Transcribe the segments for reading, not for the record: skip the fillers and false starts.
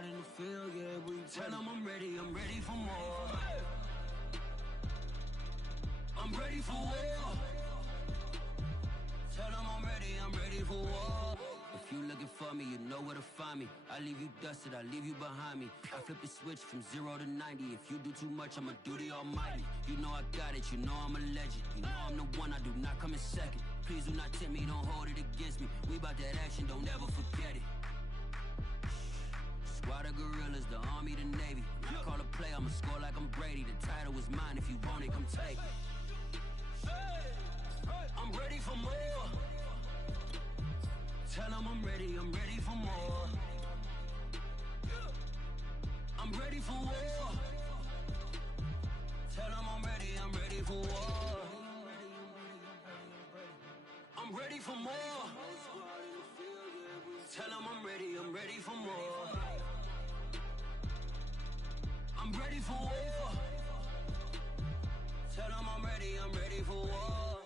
squad in the field, yeah, we tell them I'm ready for more. I'm ready for war. Tell them I'm ready for war. If you looking for me, you know where to find me. I leave you dusted, I leave you behind me. I flip the switch from 0 to 90. If you do too much, I'ma do the almighty. You know I got it, you know I'm a legend. You know I'm the one, I do not come in second. Please do not tempt me, don't hold it against me. We bout that action, don't ever forget it. Squad of gorillas, the army, the navy. When I call a play, I'ma score like I'm Brady. The title is mine, if you want it, come take it. I'm ready for more. Tell them I'm ready for more. I'm ready for war. Tell them I'm ready for war. I'm ready for more. Tell them I'm ready for more. I'm ready for war. Tell them I'm ready for war.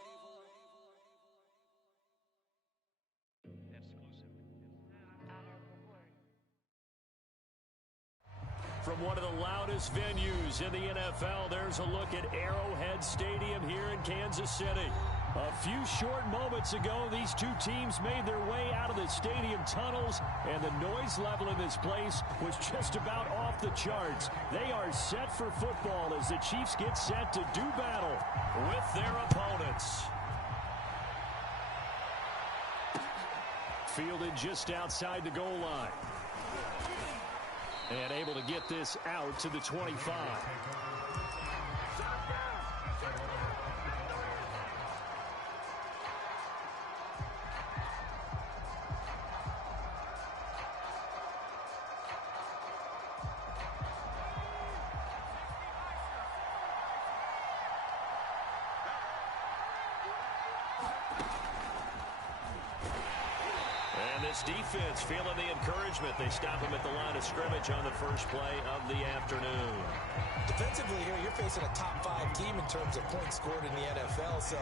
From one of the loudest venues in the NFL, there's a look at Arrowhead Stadium here in Kansas City. A few short moments ago, these two teams made their way out of the stadium tunnels, and the noise level in this place was just about off the charts. They are set for football as the Chiefs get set to do battle with their opponents. Fielded just outside the goal line. And able to get this out to the 25. This defense feeling the encouragement. They stop him at the line of scrimmage on the first play of the afternoon. Defensively here, you're facing a top-5 team in terms of points scored in the NFL. So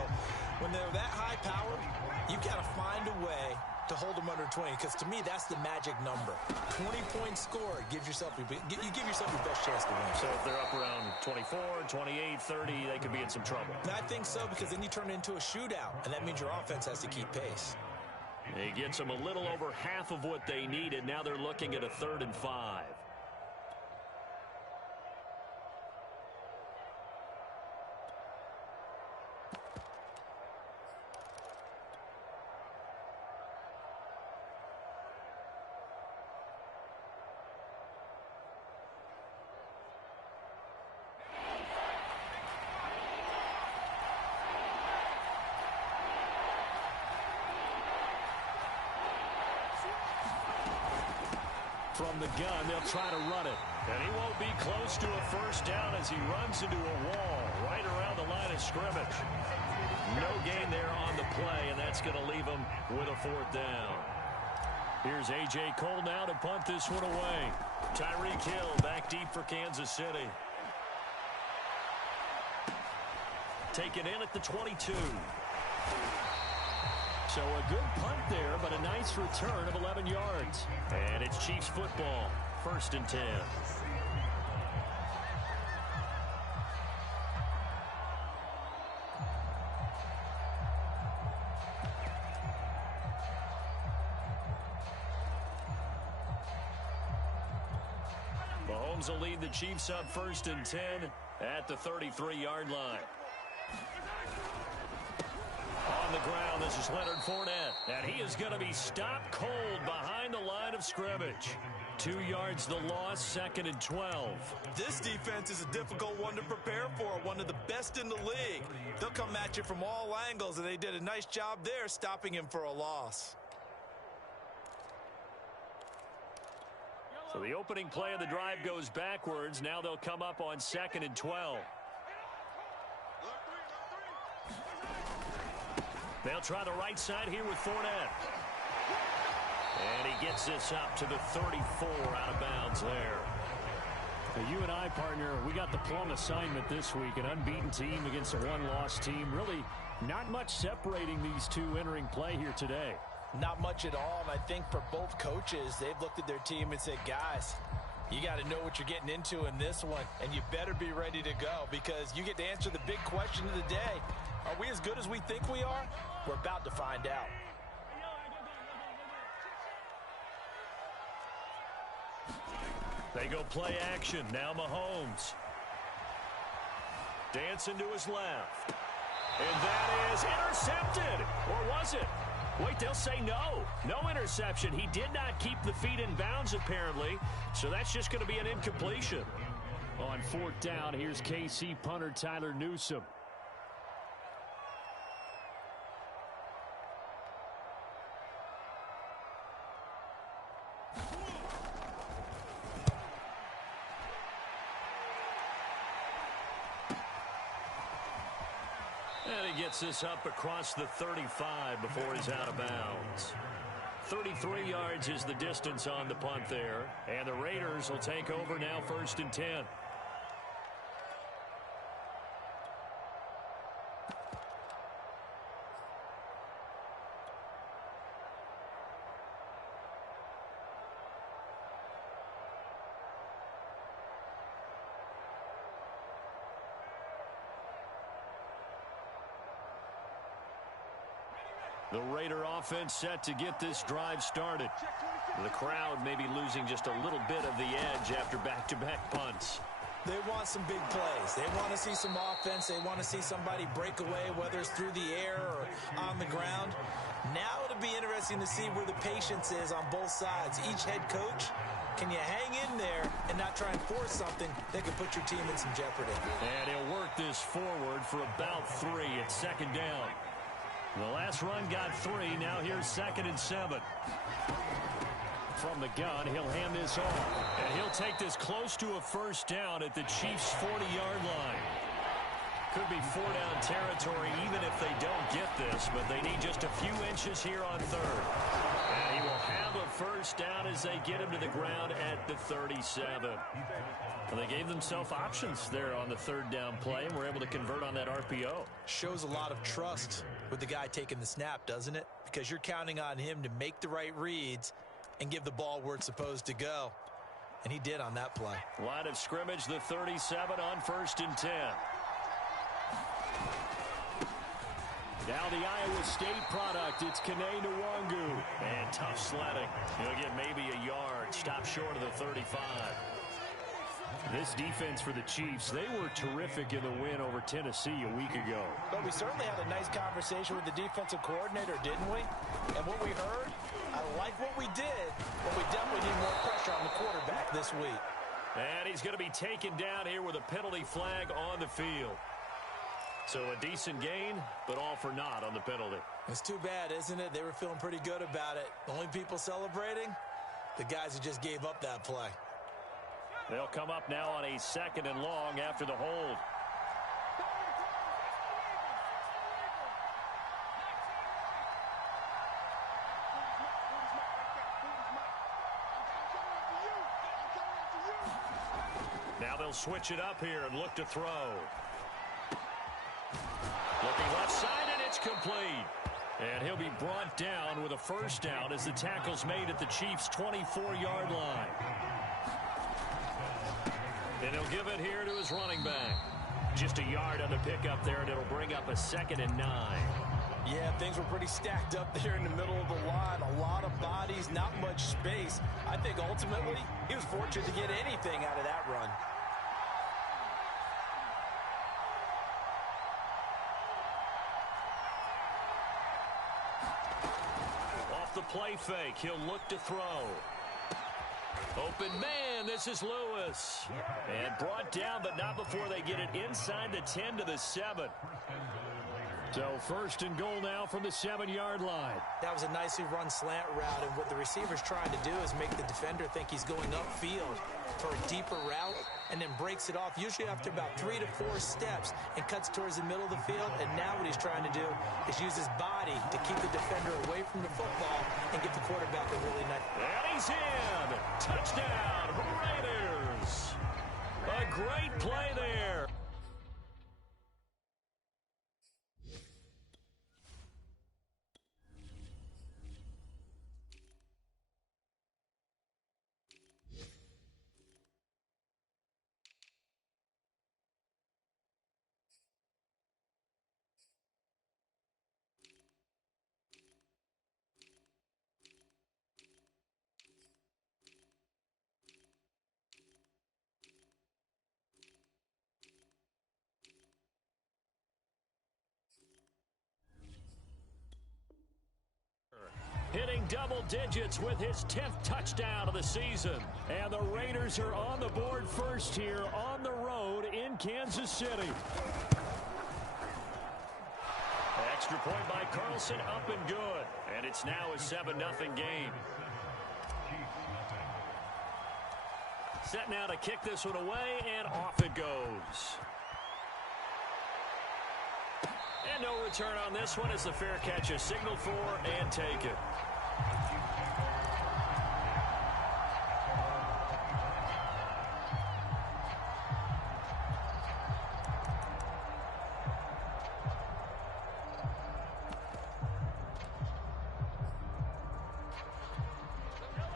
when they're that high powered, you've got to find a way to hold them under 20, because to me, that's the magic number. 20 points scored gives yourself you give yourself your best chance to win. So if they're up around 24, 28, 30, they could be in some trouble. And I think so, because then you turn it into a shootout, and that means your offense has to keep pace. He gets them a little over half of what they needed. Now they're looking at a 3rd and 5. From the gun, they'll try to run it. And he won't be close to a first down as he runs into a wall right around the line of scrimmage. No gain there on the play, and that's going to leave him with a 4th down. Here's A.J. Cole now to punt this one away. Tyreek Hill back deep for Kansas City. Taken in at the 22. So a good punt there, but a nice return of 11 yards. And it's Chiefs football, 1st and 10. Mahomes will lead the Chiefs up 1st and 10 at the 33-yard line. On the ground, this is Leonard Fournette, and he is going to be stopped cold behind the line of scrimmage. 2 yards the loss, 2nd and 12. This defense is a difficult one to prepare for, one of the best in the league. They'll come at you from all angles, and they did a nice job there stopping him for a loss. So the opening play of the drive goes backwards. Now they'll come up on 2nd and 12. They'll try the right side here with Fournette. And he gets this up to the 34 out of bounds there. Now, you and I, partner, we got the plum assignment this week. An unbeaten team against a one-loss team. Really not much separating these two entering play here today. Not much at all, and I think for both coaches, they've looked at their team and said, guys, You got to know what you're getting into in this one, and you better be ready to go because you get to answer the big question of the day. Are we as good as we think we are? We're about to find out. They go play action. Now Mahomes. Dancing to his left. And that is intercepted. Or was it? Wait, they'll say no. No interception. He did not keep the feet in bounds, apparently. So that's just going to be an incompletion. On fourth down, here's KC punter Tyler Newsome. And he gets this up across the 35 before he's out of bounds. 33 yards is the distance on the punt there. And the Raiders will take over now, 1st and 10. The Raider offense set to get this drive started. The crowd may be losing just a little bit of the edge after back-to-back punts. They want some big plays. They want to see some offense. They want to see somebody break away, whether it's through the air or on the ground. Now it'll be interesting to see where the patience is on both sides. Each head coach, can you hang in there and not try and force something that could put your team in some jeopardy? And he'll work this forward for about 3 at 2nd down. The last run got 3. Now here's 2nd and 7. From the gun, he'll hand this off. And he'll take this close to a 1st down at the Chiefs' 40-yard line. Could be 4-down territory even if they don't get this, but they need just a few inches here on 3rd. And he will have a 1st down as they get him to the ground at the 37. Well, they gave themselves options there on the 3rd down play and were able to convert on that RPO. Shows a lot of trust with the guy taking the snap, doesn't it? Because you're counting on him to make the right reads and give the ball where it's supposed to go. And he did on that play. Line of scrimmage, the 37 on 1st and 10. Now the Iowa State product, it's Kene Nwangu. And tough sledding. He'll get maybe a yard. Stop short of the 35. This defense for the Chiefs, they were terrific in the win over Tennessee a week ago. But we certainly had a nice conversation with the defensive coordinator, didn't we? And what we heard, I like what we did, but we definitely need more pressure on the quarterback this week. And he's going to be taken down here with a penalty flag on the field. So a decent gain, but all for naught on the penalty. It's too bad, isn't it? They were feeling pretty good about it. The only people celebrating, the guys who just gave up that play. They'll come up now on a 2nd and long after the hold. Now they'll switch it up here and look to throw. Looking left side, and it's complete. And he'll be brought down with a 1st down as the tackle's made at the Chiefs' 24-yard line. And he'll give it here to his running back. Just a yard on the pickup there, and it'll bring up a 2nd and 9. Yeah, things were pretty stacked up there in the middle of the line. A lot of bodies, not much space. I think ultimately he was fortunate to get anything out of that run. Off the play fake, he'll look to throw. Open man, this is Lewis. And brought down, but not before they get it inside the 10 to the 7. So 1st and goal now from the 7-yard line. That was a nicely run slant route, and what the receiver's trying to do is make the defender think he's going upfield for a deeper route and then breaks it off, usually after about 3 to 4 steps, and cuts towards the middle of the field. And now what he's trying to do is use his body to keep the defender away from the football and get the quarterback a really nice. And he's in. Touchdown, Raiders. A great play there. hitting double digits with his 10th touchdown of the season. And the Raiders are on the board first here on the road in Kansas City. Extra point by Carlson, up and good. And it's now a 7-0 game. Set now to kick this one away, and off it goes. And no return on this one as the fair catch is signaled for and taken.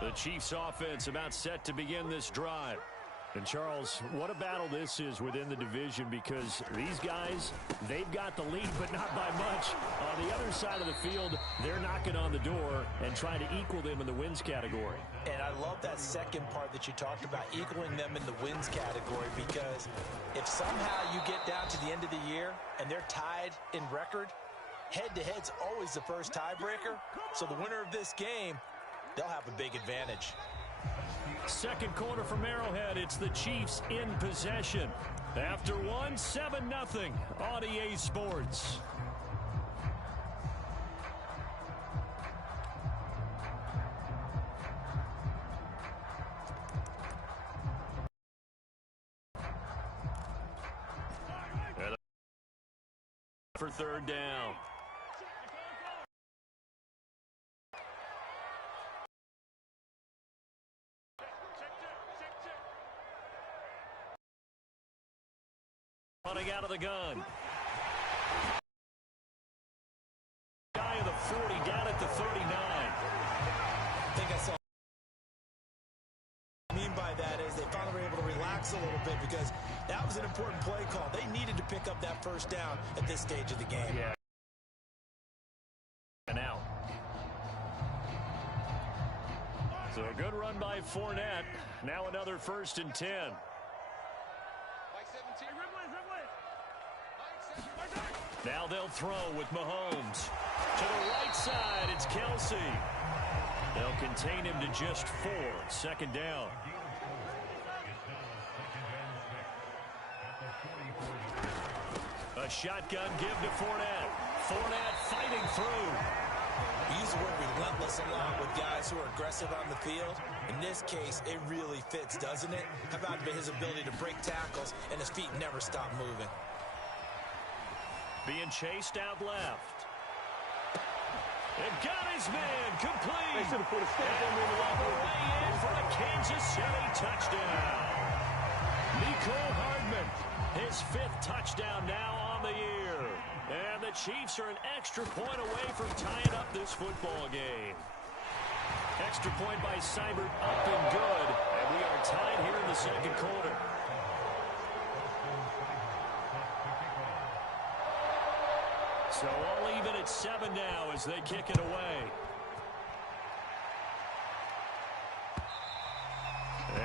The Chiefs offense about set to begin this drive. And Charles, what a battle this is within the division, because these guys, they've got the lead, but not by much. On the other side of the field, they're knocking on the door and trying to equal them in the wins category. And I love that second part that you talked about, equaling them in the wins category, because if somehow you get down to the end of the year and they're tied in record, head-to-head's always the first tiebreaker. So the winner of this game, they'll have a big advantage. Second quarter from Arrowhead, it's the Chiefs in possession. After one, 7-0 on EA Sports. For third down. Running out of the gun. Guy of the 40 down at the 39. I think I saw. What I mean by that is they finally were able to relax a little bit, because that was an important play call. They needed to pick up that first down at this stage of the game. Yeah. And out. So a good run by Fournette. Now another 1st and 10. Now they'll throw with Mahomes. To the right side, it's Kelsey. They'll contain him to just 4. Second down. A shotgun give to Fournette. Fournette fighting through. We use the word relentless a lot with guys who are aggressive on the field. In this case, it really fits, doesn't it? How about his ability to break tackles and his feet never stop moving? Being chased out left. And got his man complete. They should have put a step on him all the way in for a Kansas City touchdown. Nicole Hardman, his 5th touchdown now on the year. And the Chiefs are an extra point away from tying up this football game. Extra point by Seibert, up and good. And we are tied here in the second quarter. So all even at 7 now as they kick it away.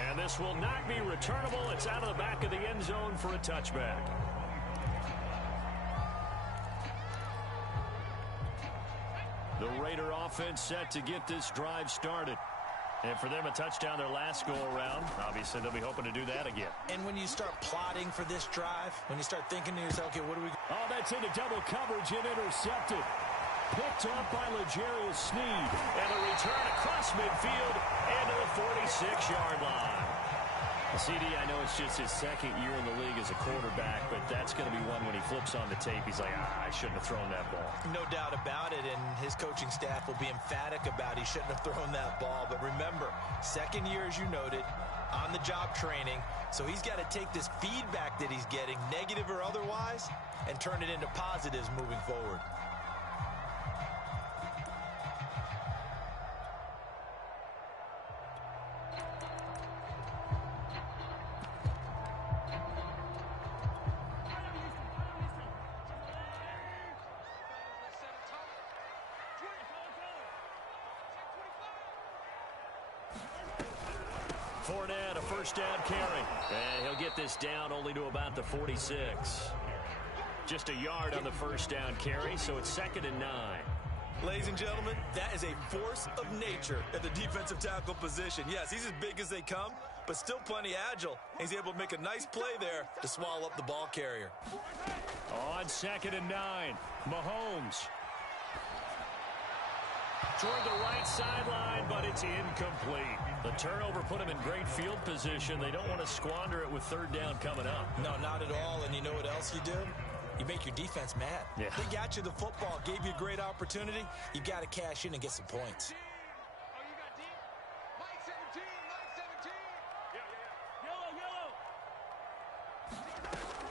And this will not be returnable. It's out of the back of the end zone for a touchback. The Raider offense set to get this drive started. And for them, a touchdown their last go-around. Obviously, they'll be hoping to do that again. And when you start plotting for this drive, when you start thinking to yourself, okay, what do we... Oh, that's into double coverage and intercepted. Picked up by L'Jarius Sneed. And the return across midfield into the 46-yard line. CD, I know it's just his second year in the league as a quarterback, but that's going to be one when he flips on the tape. He's like, I shouldn't have thrown that ball. No doubt about it, and his coaching staff will be emphatic about he shouldn't have thrown that ball. But remember, second year, as you noted, on-the-job training, so he's got to take this feedback that he's getting, negative or otherwise, and turn it into positives moving forward. Fournette, a first down carry. And he'll get this down only to about the 46. Just a yard on the first down carry, so it's 2nd and 9. Ladies and gentlemen, that is a force of nature at the defensive tackle position. Yes, he's as big as they come, but still plenty agile. He's able to make a nice play there to swallow up the ball carrier. On 2nd and 9, Mahomes. Toward the right sideline, but it's incomplete. The turnover put him in great field position. They don't want to squander it with 3rd down coming up. No, not at all. And you know what else you do? You make your defense mad. Yeah. They got you the football, gave you a great opportunity. You got to cash in and get some points.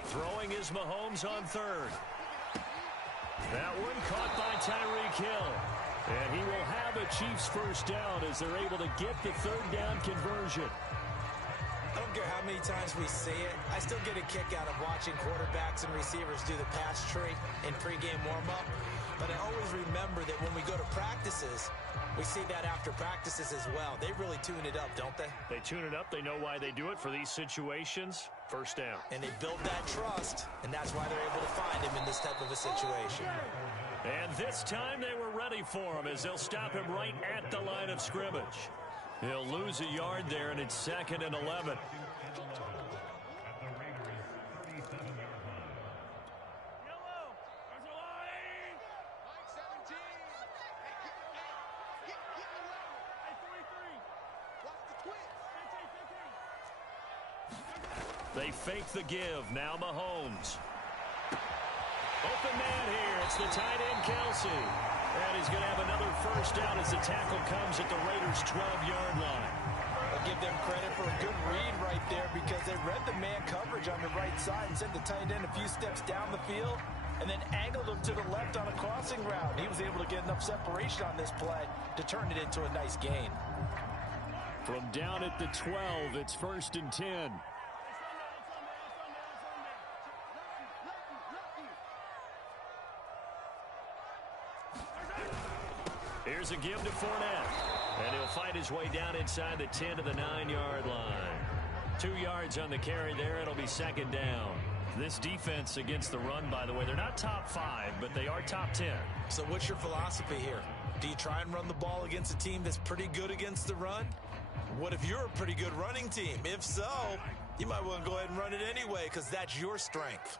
Throwing is Mahomes on 3rd. That one caught by Tyreek Hill. And he will have a Chiefs first down as they're able to get the 3rd down conversion. I don't care how many times we see it. I still get a kick out of watching quarterbacks and receivers do the pass tree in pregame warm-up. But I always remember that when we go to practices, we see that after practices as well. They really tune it up, don't they? They tune it up. They know why they do it for these situations. First down. And they build that trust, and that's why they're able to find him in this type of a situation. And this time they were ready for him as they'll stop him right at the line of scrimmage. He'll lose a yard there, and it's 2nd and 11. They fake the give. Now Mahomes. Open man here. It's the tight end, Kelsey. And he's going to have another first down as the tackle comes at the Raiders' 12-yard line. I'll give them credit for a good read right there because they read the man coverage on the right side and sent the tight end a few steps down the field and then angled him to the left on a crossing route. He was able to get enough separation on this play to turn it into a nice gain. From down at the 12, it's 1st and 10. Here's a give to Fournette. And he'll fight his way down inside the 10 to the 9-yard line. 2 yards on the carry there. It'll be 2nd down. This defense against the run, by the way, they're not top 5, but they are top 10. So what's your philosophy here? Do you try and run the ball against a team that's pretty good against the run? What if you're a pretty good running team? If so, you might want to go ahead and run it anyway because that's your strength.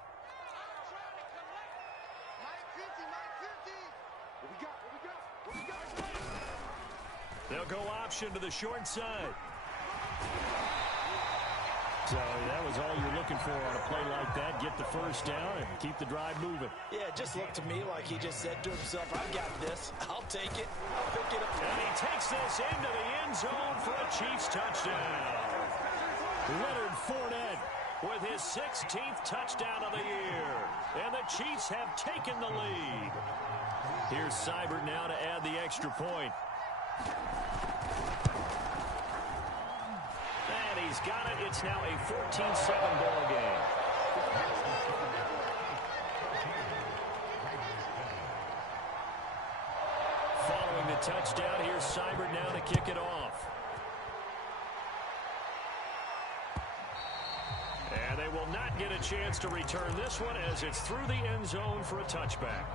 They'll go option to the short side. So that was all you're looking for on a play like that. Get the first down and keep the drive moving. Yeah, it just looked to me like he just said to himself, I've got this. I'll take it. I'll pick it up. And he takes this into the end zone for a Chiefs touchdown. Leonard Fournette with his 16th touchdown of the year. And the Chiefs have taken the lead. Here's Seibert now to add the extra point. And he's got it. It's now a 14-7 ball game. Following the touchdown, here's Seibert now to kick it off. And they will not get a chance to return this one as it's through the end zone for a touchback.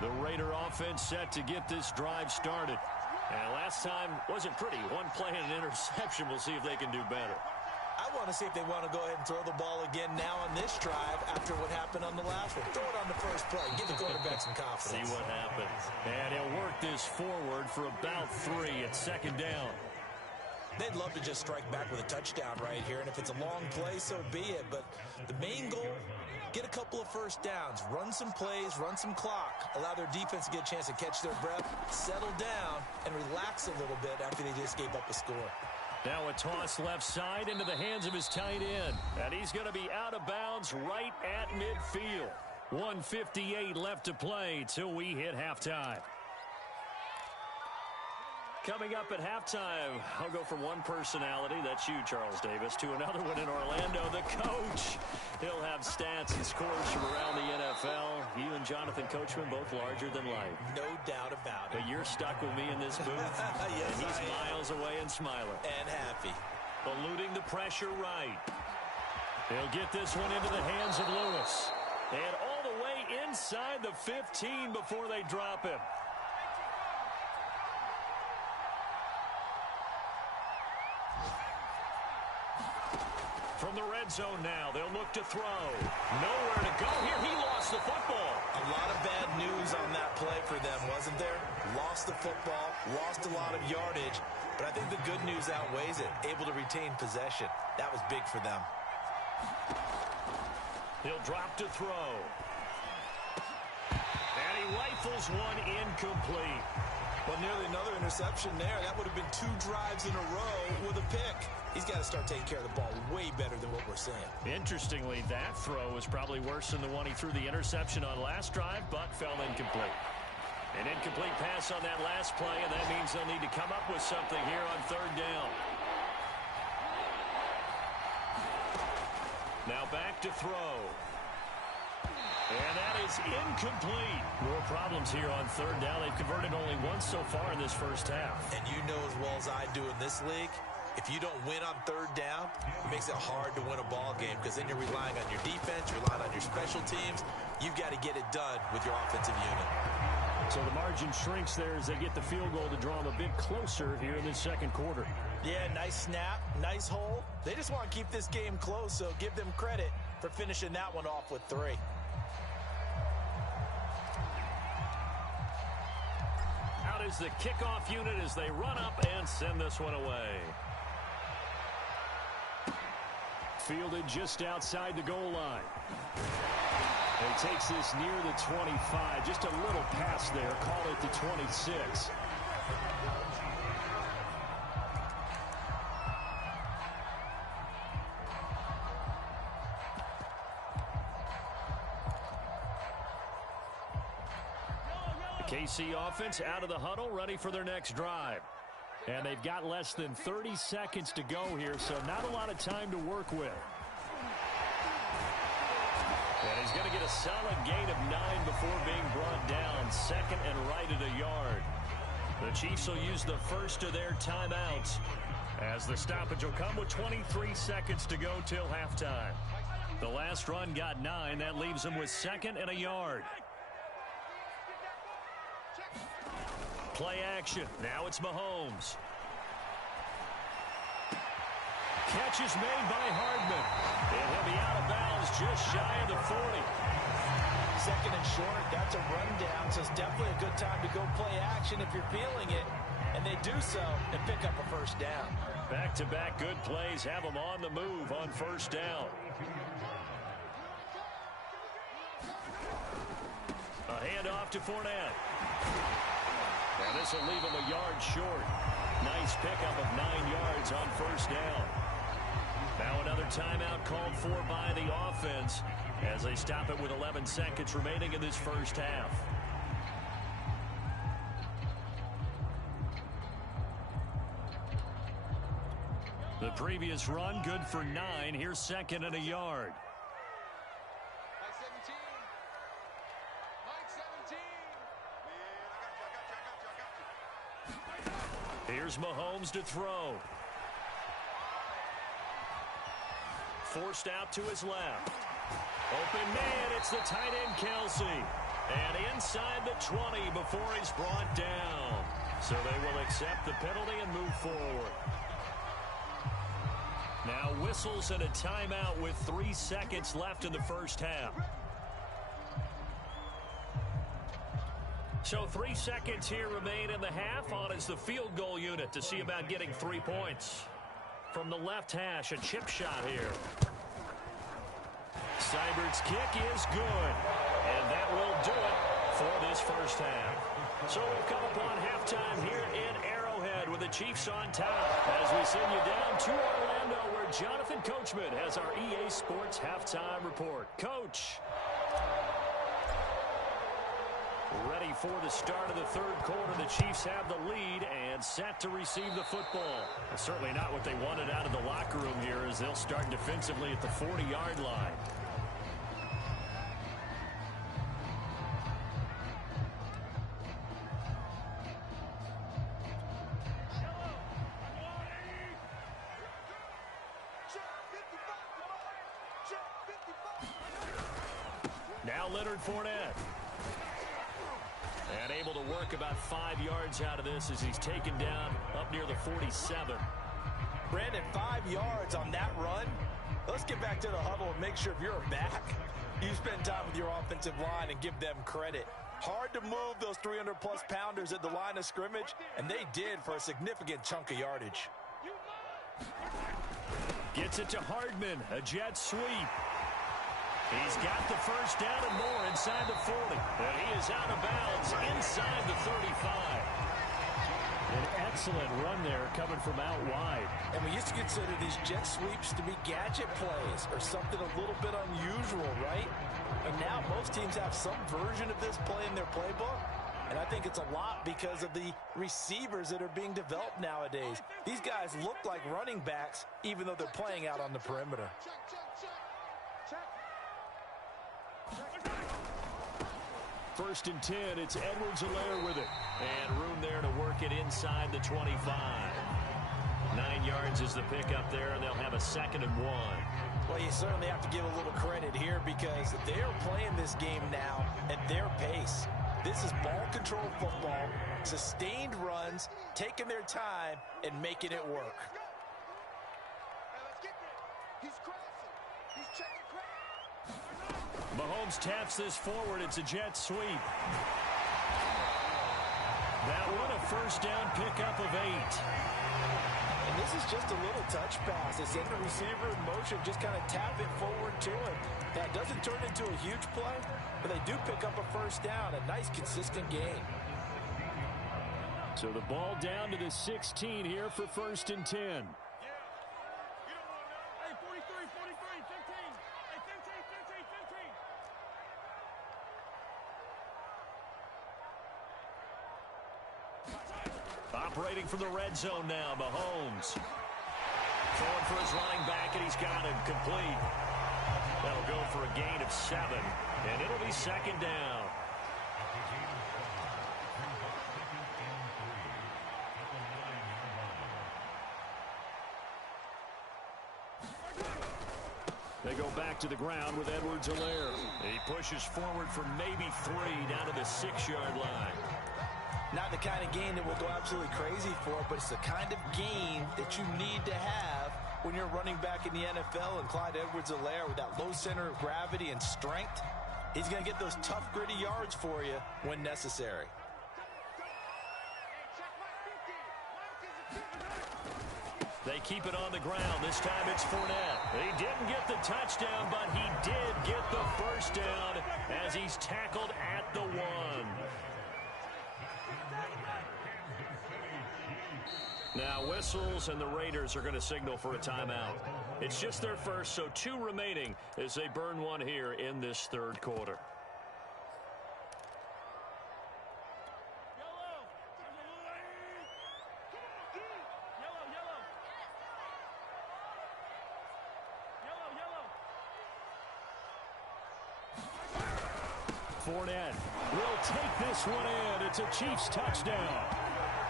The Raider offense set to get this drive started. And last time wasn't pretty. One play and an interception. We'll see if they can do better. I want to see if they want to go ahead and throw the ball again now on this drive after what happened on the last one. Throw it on the first play. Give the quarterback some confidence. See what happens. And he'll work this forward for about 3 at 2nd down. They'd love to just strike back with a touchdown right here, and if it's a long play, so be it. But the main goal, get a couple of first downs, run some plays, run some clock, allow their defense to get a chance to catch their breath, settle down, and relax a little bit after they just gave up a score. Now a toss left side into the hands of his tight end. And he's going to be out of bounds right at midfield. 1:58 left to play till we hit halftime. Coming up at halftime, I'll go from one personality, that's you, Charles Davis, to another one in Orlando, the coach. He'll have stats and scores from around the NFL. You and Jonathan Coachman both larger than life. No doubt about it. But you're stuck with me in this booth. Yes, and he's miles away and smiling. And happy. Eluding the pressure right. He'll get this one into the hands of Lewis. And all the way inside the 15 before they drop him. From the red zone now, they'll look to throw. Nowhere to go here. He lost the football. A lot of bad news on that play for them, wasn't there? Lost the football, lost a lot of yardage, but I think the good news outweighs it. Able to retain possession. That was big for them. He'll drop to throw. And he rifles one incomplete. Well, nearly another interception there. That would have been 2 drives in a row with a pick. He's got to start taking care of the ball way better than what we're seeing. Interestingly, that throw was probably worse than the one he threw the interception on last drive, but fell incomplete. An incomplete pass on that last play, and that means they'll need to come up with something here on 3rd down. Now back to throw. And that is incomplete. More problems here on 3rd down. They've converted only once so far in this first half. And you know as well as I do in this league, if you don't win on 3rd down, it makes it hard to win a ball game because then you're relying on your defense, you're relying on your special teams. You've got to get it done with your offensive unit. So the margin shrinks there as they get the field goal to draw them a bit closer here in this 2nd quarter. Yeah, nice snap, nice hole. They just want to keep this game close, so give them credit for finishing that one off with 3. Out is the kickoff unit as they run up and send this one away. Fielded just outside the goal line. He takes this near the 25. Just a little pass there. Call it the 26. KC offense out of the huddle, ready for their next drive. And they've got less than 30 seconds to go here, so not a lot of time to work with. And he's going to get a solid gain of 9 before being brought down. 2nd and right at a yard. The Chiefs will use the first of their timeouts as the stoppage will come with 23 seconds to go till halftime. The last run got 9. That leaves them with 2nd and a yard. Play action. Now it's Mahomes. Catch is made by Hardman. And he'll be out of bounds just shy of the 40. 2nd and short. That's a rundown, so it's definitely a good time to go play action if you're feeling it. And they do so and pick up a 1st down. Back-to-back good plays have them on the move on 1st down. A handoff to Fournette. And this will leave him a yard short. Nice pickup of 9 yards on 1st down. Now another timeout called for by the offense as they stop it with 11 seconds remaining in this first half. The previous run good for 9. Here's 2nd and a yard. Here's Mahomes to throw. Forced out to his left. Open man, it's the tight end Kelsey. And inside the 20 before he's brought down. So they will accept the penalty and move forward. Now whistles and a timeout with 3 seconds left in the first half. So 3 seconds here remain in the half. On is the field goal unit to see about getting 3 points. From the left hash, a chip shot here. Seibert's kick is good. And that will do it for this first half. So we've come upon halftime here in Arrowhead with the Chiefs on top. As we send you down to Orlando where Jonathan Coachman has our EA Sports halftime report. Coach. Ready for the start of the third quarter. The Chiefs have the lead and set to receive the football. Certainly not what they wanted out of the locker room here, as they'll start defensively at the 40-yard line. Now Leonard Fournette. And able to work about 5 yards out of this as he's taken down up near the 47. Brandon, 5 yards on that run. Let's get back to the huddle and make sure if you're a back, you spend time with your offensive line and give them credit. Hard to move those 300-plus pounders at the line of scrimmage, and they did for a significant chunk of yardage. Gets it to Hardman, a jet sweep. He's got the first down and more inside the 40. And he is out of bounds inside the 35. An excellent run there coming from out wide. And we used to consider these jet sweeps to be gadget plays or something a little bit unusual, right? And now most teams have some version of this play in their playbook. And I think it's a lot because of the receivers that are being developed nowadays. These guys look like running backs even though they're playing out on the perimeter. First and 10, it's Edwards-Helaire with it. And room there to work it inside the 25. 9 yards is the pickup there, and they'll have a 2nd and 1. Well, you certainly have to give a little credit here because they're playing this game now at their pace. This is ball control football, sustained runs, taking their time, and making it work. Mahomes taps this forward. It's a jet sweep. That one a first down pickup of 8. And this is just a little touch pass. They send the receiver in motion, just kind of tap it forward to him. That doesn't turn into a huge play, but they do pick up a first down. A nice, consistent gain. So the ball down to the 16 here for first and 10. Operating from the red zone now, Mahomes. Throwing for his running back, and he's got him complete. That'll go for a gain of 7, and it'll be 2nd down. They go back to the ground with Edwards-Helaire. He pushes forward for maybe 3 down to the 6-yard line. Not the kind of game that we'll go absolutely crazy for, but it's the kind of game that you need to have when you're running back in the NFL. And Clyde Edwards-Helaire, with that low center of gravity and strength, he's going to get those tough, gritty yards for you when necessary. They keep it on the ground. This time it's Fournette. He didn't get the touchdown, but he did get the first down as he's tackled at the 1. Now whistles, and the Raiders are going to signal for a timeout. It's just their first, so 2 remaining as they burn one here in this third quarter. Fournette will take this one in. It's a Chiefs touchdown.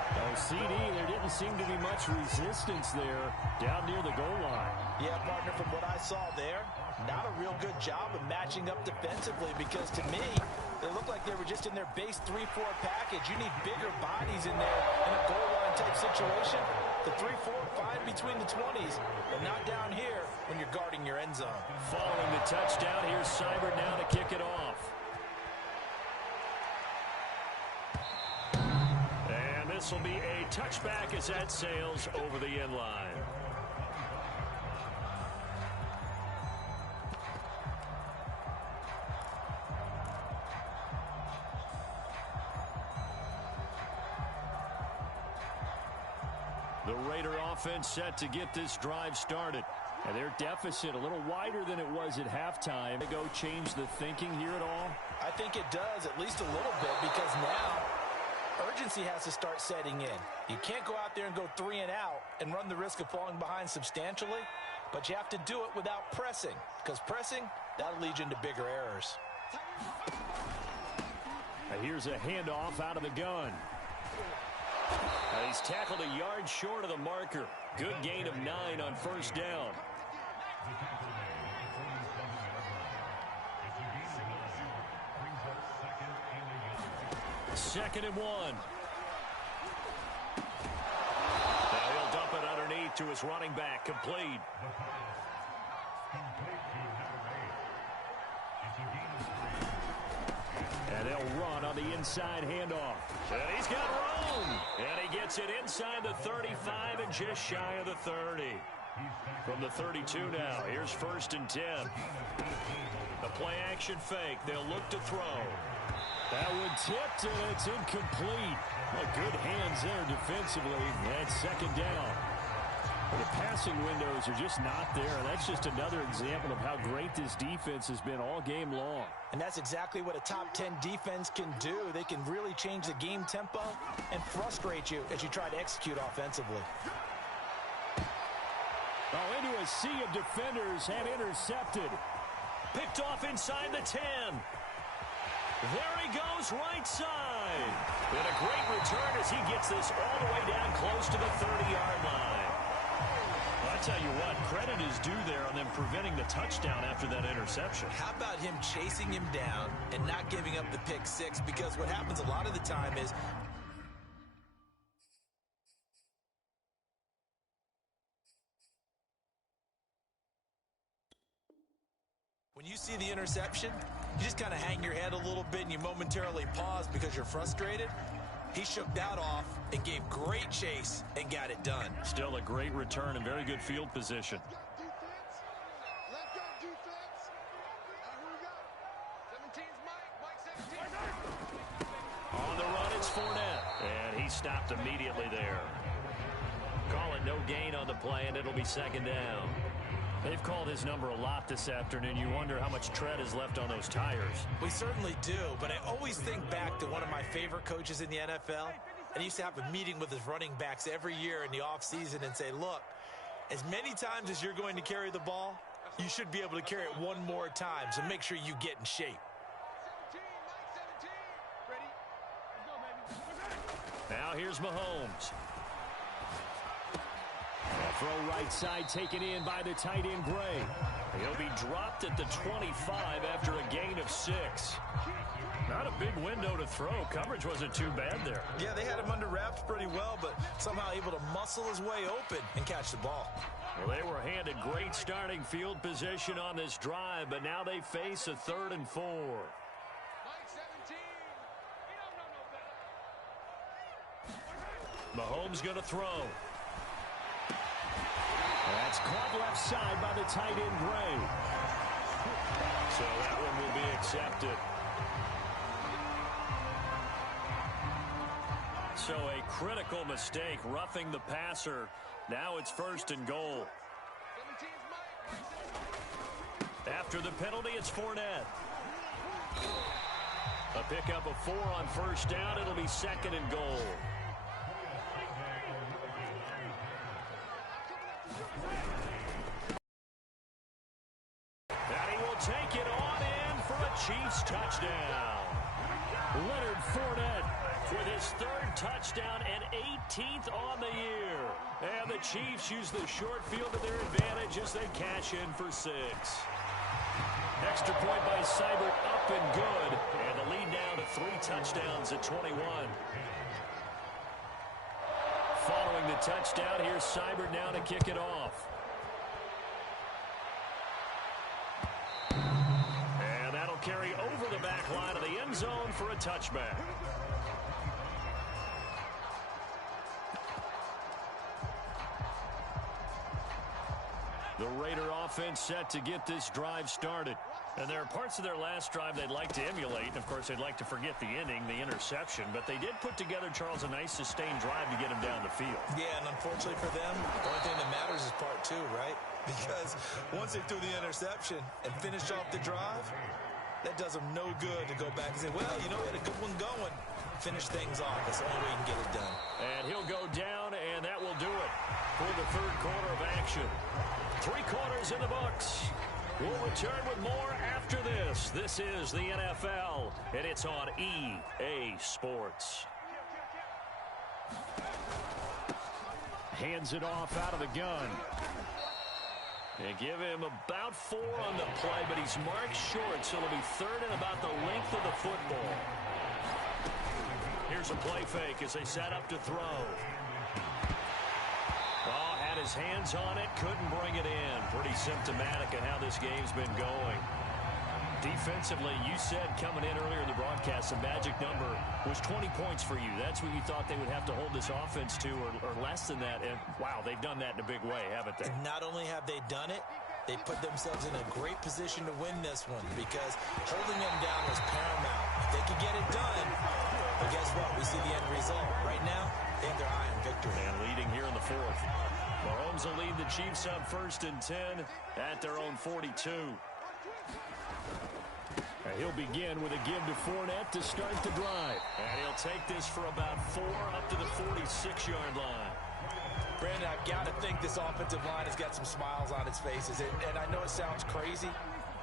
Oh, CD, there didn't seem to be much resistance there down near the goal line. Yeah, partner, from what I saw there, not a real good job of matching up defensively because to me, they looked like they were just in their base 3-4 package. You need bigger bodies in there in a goal line type situation. The 3-4, fine between the 20s, but not down here when you're guarding your end zone. Following the touchdown, here's Seibert now to kick it off. This will be a touchback as that sails over the end line. The Raider offense set to get this drive started. And their deficit a little wider than it was at halftime. They go change the thinking here at all? I think it does, at least a little bit, because now urgency has to start setting in. You can't go out there and go 3 and out and run the risk of falling behind substantially, but you have to do it without pressing, because pressing, that'll lead you into bigger errors. Here's a handoff out of the gun. He's tackled a yard short of the marker. Good gain of 9 on first down. Second and 1. Now he'll dump it underneath to his running back. Complete. And they'll run on the inside handoff. And he's got room. And he gets it inside the 35 and just shy of the 30. From the 32 now. Here's first and 10. The play action fake. They'll look to throw. That one tipped, and it's incomplete. Well, good hands there defensively. And second down. The passing windows are just not there. That's just another example of how great this defense has been all game long. And that's exactly what a top 10 defense can do. They can really change the game tempo and frustrate you as you try to execute offensively. Oh, into a sea of defenders and intercepted. Picked off inside the 10. There he goes, right side. And a great return as he gets this all the way down close to the 30-yard line. Well, I tell you what, credit is due there on them preventing the touchdown after that interception. How about him chasing him down and not giving up the pick six? Because what happens a lot of the time is when you see the interception, you just kind of hang your head a little bit and you momentarily pause because you're frustrated. He shook that off and gave great chase and got it done. Still a great return and very good field position. On the run, it's Fournette. And he stopped immediately there. Calling no gain on the play, and it'll be second down. They've called his number a lot this afternoon. You wonder how much tread is left on those tires. We certainly do, but I always think back to one of my favorite coaches in the NFL. And he used to have a meeting with his running backs every year in the offseason and say, look, as many times as you're going to carry the ball, you should be able to carry it one more time, so make sure you get in shape. Now here's Mahomes. Throw right side taken in by the tight end Gray. He'll be dropped at the 25 after a gain of 6. Not a big window to throw. Coverage wasn't too bad there. Yeah, they had him under wraps pretty well, but somehow able to muscle his way open and catch the ball. Well, they were handed great starting field position on this drive, but now they face a 3rd and 4. Mahomes going to throw. That's caught left side by the tight end Gray. So that one will be accepted. So a critical mistake, roughing the passer. Now it's 1st and goal. After the penalty, it's Fournette. A pickup of 4 on first down. It'll be 2nd and goal. Take it on in for a Chiefs touchdown. Leonard Fournette with his 3rd touchdown and 18th on the year. And the Chiefs use the short field to their advantage as they cash in for 6. Extra point by Seibert, up and good. And the lead now to 3 touchdowns at 21. Following the touchdown, here's Seibert now to kick it off. Carry over the back line of the end zone for a touchback. The Raider offense set to get this drive started. And there are parts of their last drive they'd like to emulate. And, of course, they'd like to forget the inning, the interception. But they did put together, Charles, a nice sustained drive to get him down the field. Yeah, and unfortunately for them, the only thing that matters is part two, right? Because once they threw the interception and finished off the drive, that does them no good to go back and say, well, you know, we had a good one going. Finish things off. That's the only way you can get it done. And he'll go down, and that will do it for the third quarter of action. 3 quarters in the books. We'll return with more after this. This is the NFL, and it's on EA Sports. Hands it off out of the gun. They give him about 4 on the play, but he's marked short, so it'll be third and about the length of the football. Here's a play fake as they set up to throw. Oh, had his hands on it, couldn't bring it in. Pretty symptomatic of how this game's been going. Defensively, you said coming in earlier in the broadcast, the magic number was 20 points for you. That's what you thought they would have to hold this offense to, or less than that. And, wow, they've done that in a big way, haven't they? And not only have they done it, they put themselves in a great position to win this one because holding them down was paramount. If they could get it done, but guess what? We see the end result. Right now, they have their eye on victory. And leading here in the fourth. Mahomes will lead the Chiefs up 1st and 10 at their own 42. And he'll begin with a give to Fournette to start the drive. And he'll take this for about 4 up to the 46-yard line. Brandon, I've got to think this offensive line has got some smiles on its faces. And I know it sounds crazy,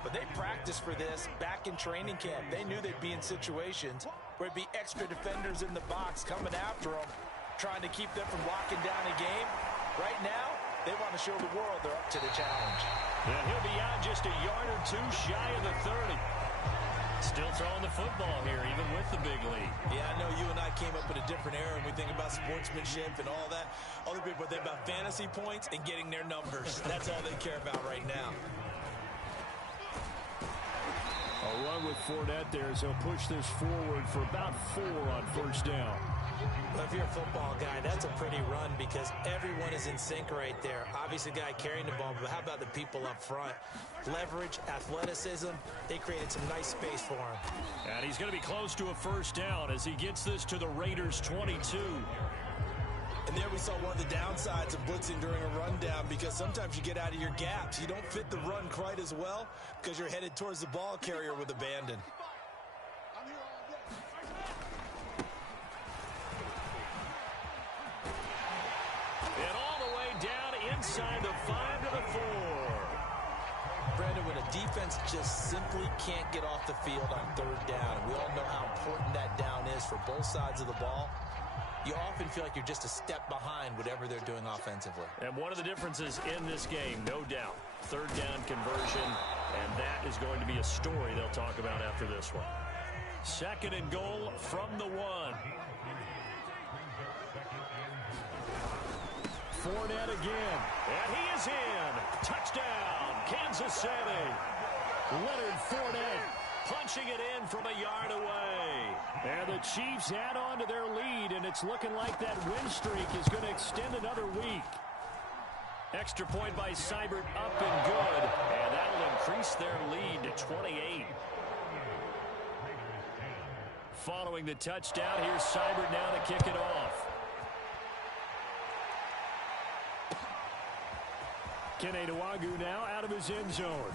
but they practiced for this back in training camp. They knew they'd be in situations where it'd be extra defenders in the box coming after them, trying to keep them from locking down a game. Right now, they want to show the world they're up to the challenge. And he'll be out just a yard or 2 shy of the 30. Still throwing the football here, even with the big lead. Yeah, I know you and I came up in a different era, and we think about sportsmanship and all that. Other people think about fantasy points and getting their numbers. That's all they care about right now. A run with Fournette there, so push this forward for about 4 on 1st down. Well, if you're a football guy, that's a pretty run because everyone is in sync right there. Obviously, the guy carrying the ball, but how about the people up front? Leverage, athleticism, they created some nice space for him. And he's going to be close to a 1st down as he gets this to the Raiders' 22. And there we saw one of the downsides of blitzing during a rundown because sometimes you get out of your gaps. You don't fit the run quite as well because you're headed towards the ball carrier with abandon. And all the way down inside the 5 to the 4. Brandon, when a defense just simply can't get off the field on 3rd down, and we all know how important that down is for both sides of the ball, you often feel like you're just a step behind whatever they're doing offensively. And one of the differences in this game, no doubt, 3rd down conversion, and that is going to be a story they'll talk about after this one. 2nd and goal from the 1. Fournette again, and he is in. Touchdown, Kansas City. Leonard Fournette punching it in from a yard away. And the Chiefs add on to their lead, and it's looking like that win streak is going to extend another week. Extra point by Seibert up and good, and that'll increase their lead to 28. Following the touchdown, here's Seibert now to kick it off. Kene Nwangwu now out of his end zone.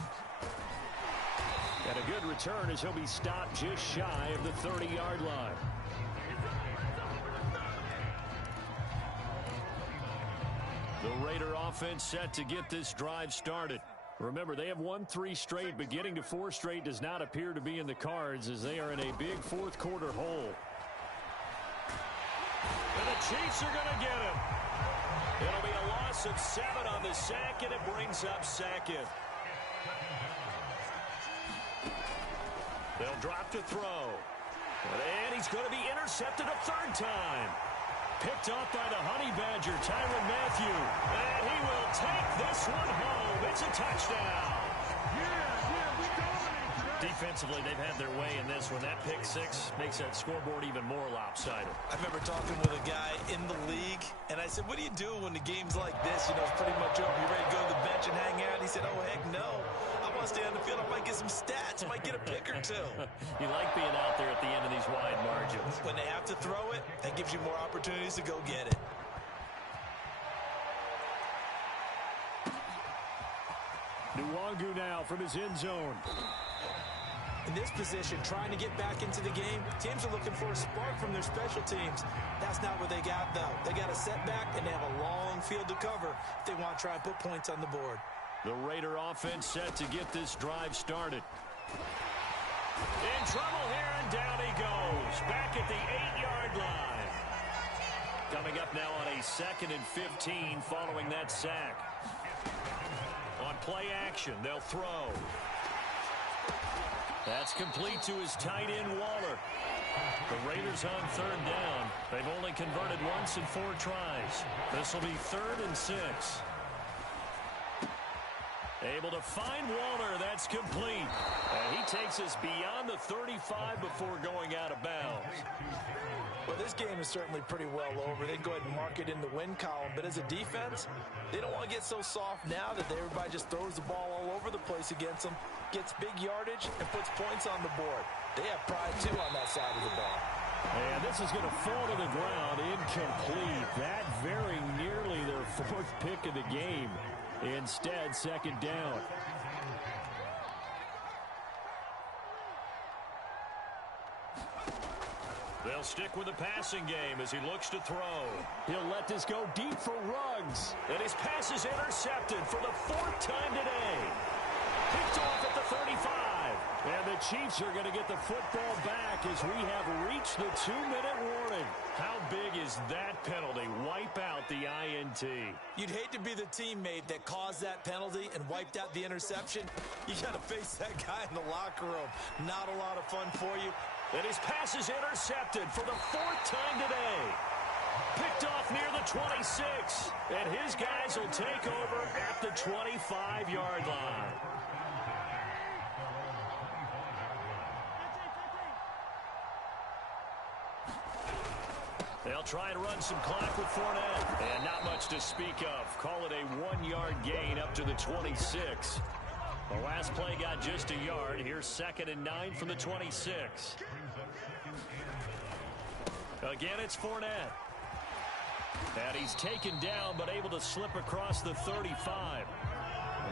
And a good return as he'll be stopped just shy of the 30-yard line. The Raider offense set to get this drive started. Remember, they have won 3 straight, but getting to 4 straight does not appear to be in the cards as they are in a big 4th quarter hole. And the Chiefs are going to get him. It'll be a loss of 7 on the sack, and it brings up 2nd. They'll drop to throw. And he's going to be intercepted a 3rd time. Picked off by the Honey Badger, Tyrann Mathieu. And he will take this one home. It's a touchdown. Defensively, they've had their way in this one. That pick 6 makes that scoreboard even more lopsided. I remember talking with a guy in the league, and I said, what do you do when the game's like this? You know, it's pretty much over. You ready to go to the bench and hang out? He said, oh, heck no. I want to stay on the field. I might get some stats. Might get a pick or two. You like being out there at the end of these wide margins. When they have to throw it, that gives you more opportunities to go get it. Nwangu now from his end zone. In this position, trying to get back into the game, teams are looking for a spark from their special teams. That's not what they got, though. They got a setback, and they have a long field to cover if they want to try and put points on the board. The Raider offense set to get this drive started. In trouble here, and down he goes. Back at the 8-yard line. Coming up now on a 2nd and 15 following that sack. On play action, they'll throw. That's complete to his tight end, Waller. The Raiders on 3rd down. They've only converted once in 4 tries. This will be 3rd and 6. Able to find Waller. That's complete. And he takes us beyond the 35 before going out of bounds. Well, this game is certainly pretty well over. They can go ahead and mark it in the win column. But as a defense, they don't want to get so soft now that everybody just throws the ball all over the place against them, gets big yardage, and puts points on the board. They have pride, too, on that side of the ball. And this is going to fall to the ground incomplete. That very nearly their 4th pick of the game. Instead, 2nd down. They'll stick with the passing game as he looks to throw. He'll let this go deep for Ruggs. And his pass is intercepted for the 4th time today. Picked off at the 35. And the Chiefs are going to get the football back as we have reached the 2-minute warning. How big is that penalty? Wipe out the INT. You'd hate to be the teammate that caused that penalty and wiped out the interception. You got to face that guy in the locker room. Not a lot of fun for you. And his pass is intercepted for the 4th time today. Picked off near the 26. And his guys will take over at the 25-yard line. They'll try and run some clock with Fournette. And not much to speak of. Call it a 1-yard gain up to the 26. The last play got just a yard. Here's 2nd and 9 from the 26. Again, it's Fournette. And he's taken down, but able to slip across the 35.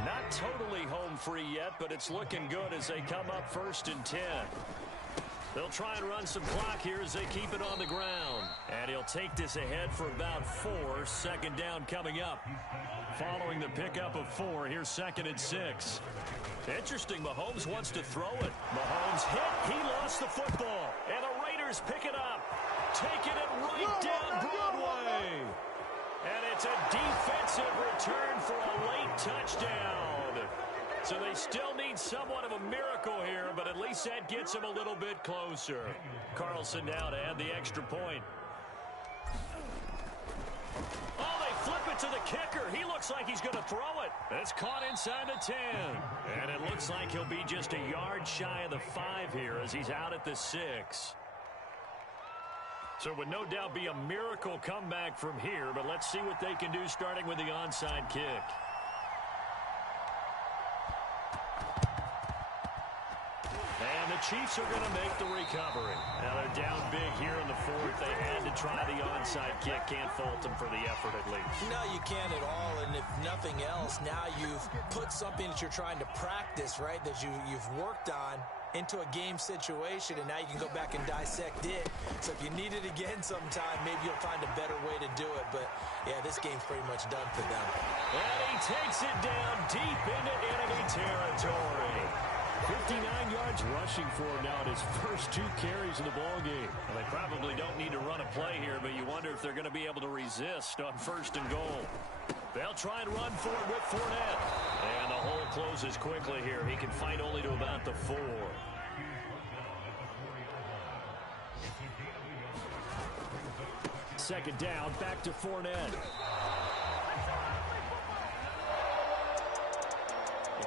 Not totally home free yet, but it's looking good as they come up 1st and 10. They'll try and run some clock here as they keep it on the ground. And he'll take this ahead for about 4. 2nd down coming up. Following the pickup of 4, here's 2nd and 6. Interesting, Mahomes wants to throw it. Mahomes hit, he lost the football. And the Raiders pick it up. Taking it right down Broadway. And it's a defensive return for a late touchdown. So they still need somewhat of a miracle here, but at least that gets them a little bit closer. Carlson now to add the extra point. Oh, they flip it to the kicker. He looks like he's going to throw it. It's caught inside the 10. And it looks like he'll be just a yard shy of the 5 here as he's out at the 6. So it would no doubt be a miracle comeback from here, but let's see what they can do starting with the onside kick. And the Chiefs are going to make the recovery. Now they're down big here in the 4th. They had to try the onside kick. Can't fault them for the effort at least. No, you can't at all. And if nothing else, now you've put something that you're trying to practice, right, that you've worked on into a game situation, and now you can go back and dissect it. So if you need it again sometime, maybe you'll find a better way to do it. But, yeah, this game's pretty much done for them. And he takes it down deep into enemy territory. 59 yards rushing for him now in his first 2 carries of the ballgame. Well, they probably don't need to run a play here, but you wonder if they're going to be able to resist on 1st and goal. They'll try and run for it with Fournette. And the hole closes quickly here. He can fight only to about the 4. Second down, back to Fournette.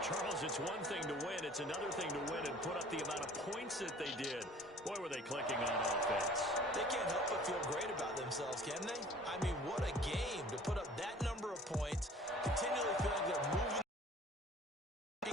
Charles, it's one thing to win. It's another thing to win and put up the amount of points that they did.